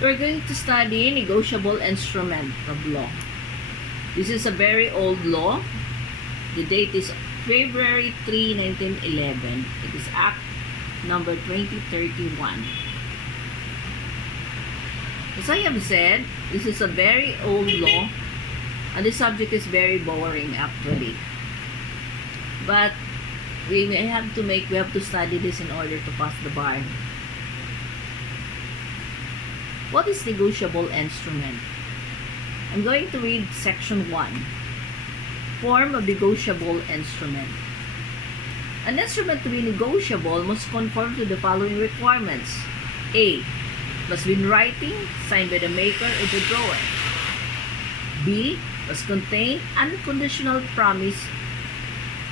We're going to study negotiable instrument of law. This is a very old law. The date is February 3, 1911. It is Act number 2031. As I have said, this is a very old law and the subject is very boring actually. But we have to study this in order to pass the bar. What is negotiable instrument? I'm going to read section 1. Form of negotiable instrument. An instrument to be negotiable must conform to the following requirements. A. Must be in writing, signed by the maker or the drawer. B. Must contain unconditional promise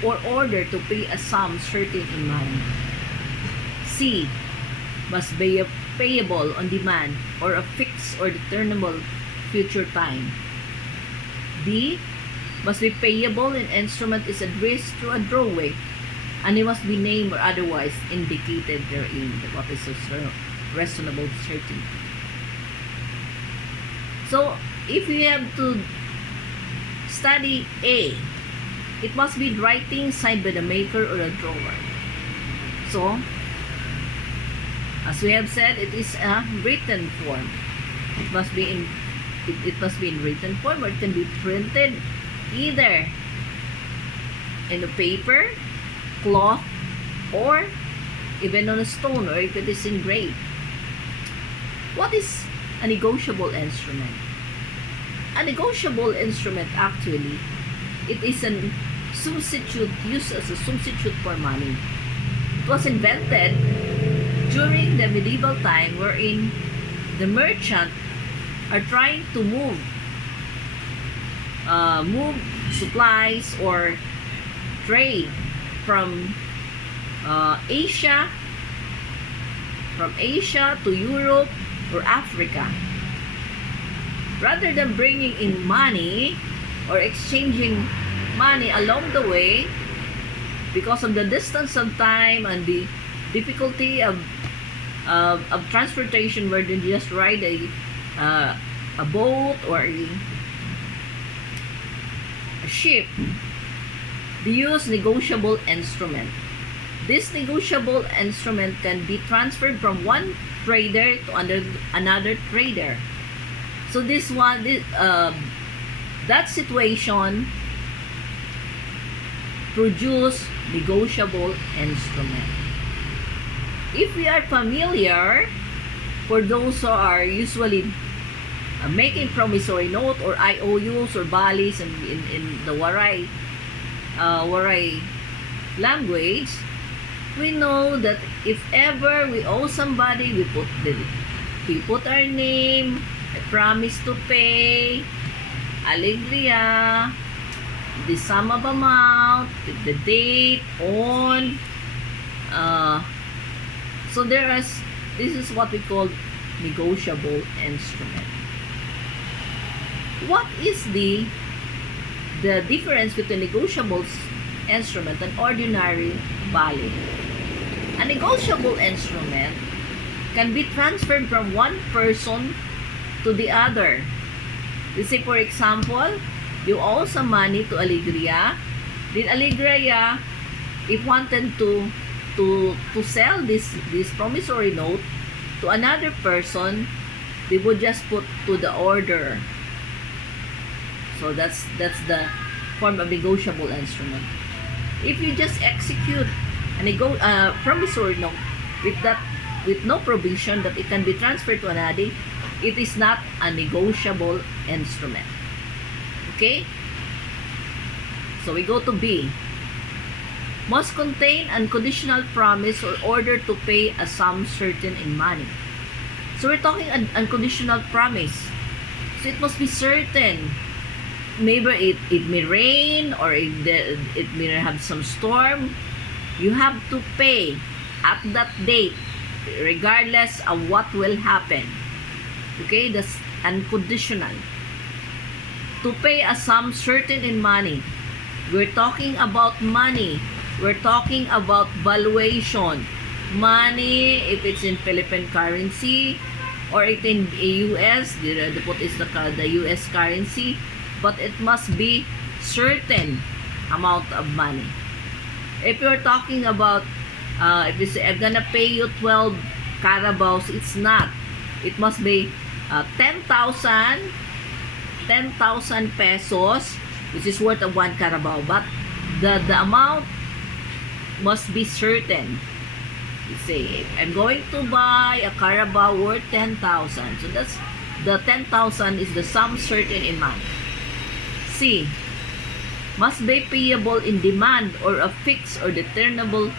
or order to pay a sum certain in money. C. Must be payable on demand or a fixed or determinable future time. D. Must be payable in instrument is addressed through a drawing and it must be named or otherwise indicated therein. What is reasonable certainty. So, if we have to study A, it must be writing signed by the maker or a drawer. So, as we have said, it is a written form. It must be in written form, or it can be printed either in a paper, cloth, or even on a stone, or if it is engraved. What is a negotiable instrument? A negotiable instrument actually, it is a substitute, used as a substitute for money. It was invented during the medieval time wherein the merchant are trying to move supplies or trade from Asia to Europe or Africa. Rather than bringing in money or exchanging money along the way, because of the distance of time and the difficulty of transportation, where they just ride a boat or a ship, they use negotiable instrument. This negotiable instrument can be transferred from one trader to another trader. So that situation produce negotiable instrument. If we are familiar, for those who are usually making promissory note or IOUs or balis in the Waray language, we know that if ever we owe somebody, we put our name, a promise to pay, alegria, the sum of amount, the date, on. So this is what we call negotiable instrument. What is the difference between negotiable instrument and ordinary value? A negotiable instrument can be transferred from one person to the other. Let's say, for example, you owe some money to Alegria. Then Alegria, if wanted to sell this promissory note to another person, they would just put to the order. So that's the form of negotiable instrument. If you just execute a promissory note with no provision that it can be transferred to another, it is not a negotiable instrument. Okay? So we go to B. Must contain unconditional promise or order to pay a sum certain in money. So we're talking unconditional promise. So it must be certain. Maybe it may rain or it may have some storm. You have to pay at that date regardless of what will happen. Okay, that's unconditional. To pay a sum certain in money. We're talking about money. We're talking about valuation. Money, if it's in Philippine currency, or it in US, the put is the US currency, but it must be certain amount of money. If you're talking about, if you say, I'm gonna pay you 12 Carabaos, it's not. It must be 10,000 pesos, which is worth of 1 Carabao. But the amount must be certain. You say, I'm going to buy a Carabao worth 10,000. So that's the 10,000 is the sum certain in money. C, must be payable in demand or a fixed or determinable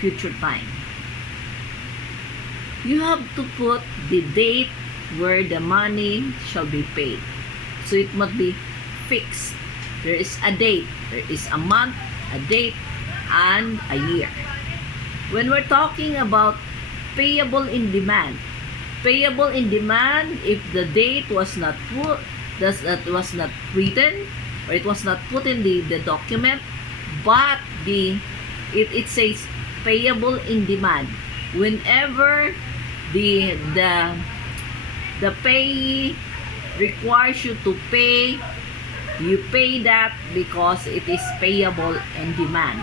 future time. You have to put the date where the money shall be paid. So it must be fixed. There is a date. There is a month, a date, and a year. When we're talking about payable in demand, if the date was not put, that was not written, or it was not put in the document, but it says payable in demand. Whenever the payee requires you to pay, you pay that because it is payable in demand.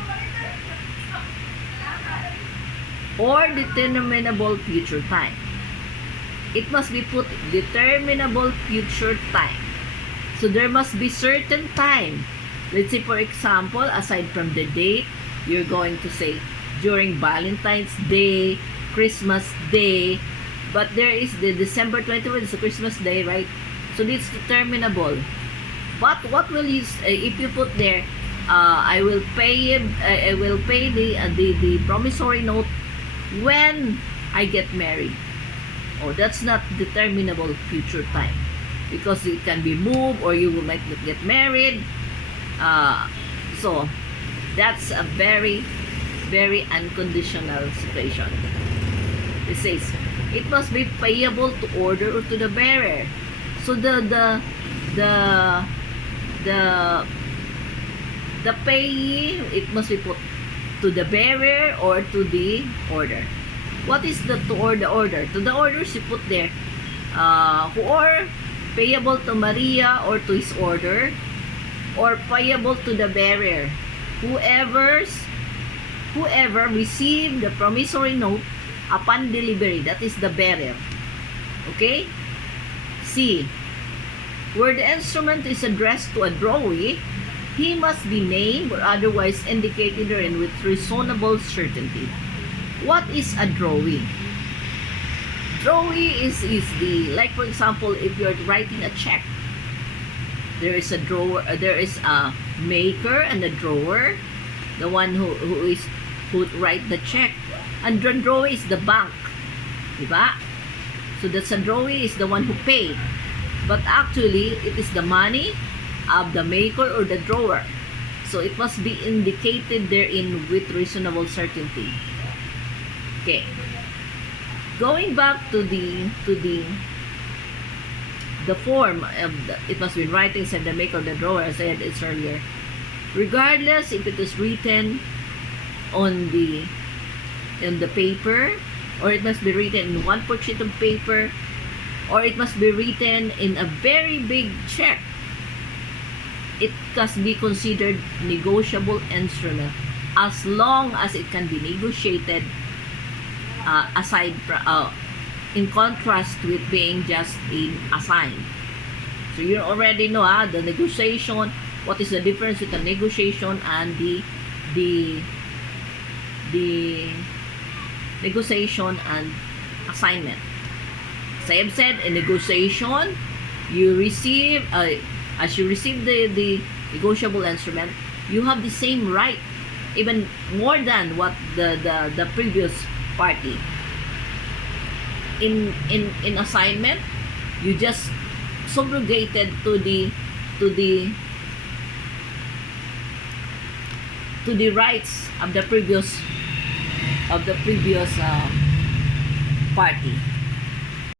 Or determinable future time. It must be put determinable future time. So there must be certain time. Let's say, for example, aside from the date, you're going to say during Valentine's Day, Christmas Day, but there is the December 21, it's a Christmas Day, right? So it's determinable. But what will you, if you put there, I will pay the promissory note when I get married. Oh, that's not determinable future time, because it can be moved or you might not get married. So that's a very, very unconditional situation. It says it must be payable to order or to the bearer. So the payee, it must be put to the bearer or to the order. What is the to or the order? To the orders you put there, or payable to Maria or to his order, or payable to the bearer. Whoever received the promissory note upon delivery, that is the bearer. Okay? C, where the instrument is addressed to a drawee, he must be named or otherwise indicated therein with reasonable certainty. What is a drawee? Drawee is the, like for example, if you're writing a check, there is a drawer, there is a maker and a drawer, the one who write the check, and the drawee is the bank, diba? So that's a drawee is the one who paid, but actually it is the money of the maker or the drawer. So it must be indicated therein with reasonable certainty. Okay. Going back to the form of it must be in writing, said the maker or the drawer, as I said it earlier. Regardless if it is written on the paper, or it must be written in one sheet of paper, or it must be written in a very big check, it must be considered negotiable instrument as long as it can be negotiated, in contrast with being just assigned. So you already know the negotiation. What is the difference with the negotiation and the negotiation and assignment? As I have said, in negotiation, you receive as you receive the negotiable instrument, you have the same right, even more than what the previous party. In assignment, you just subrogated to the rights of the previous party.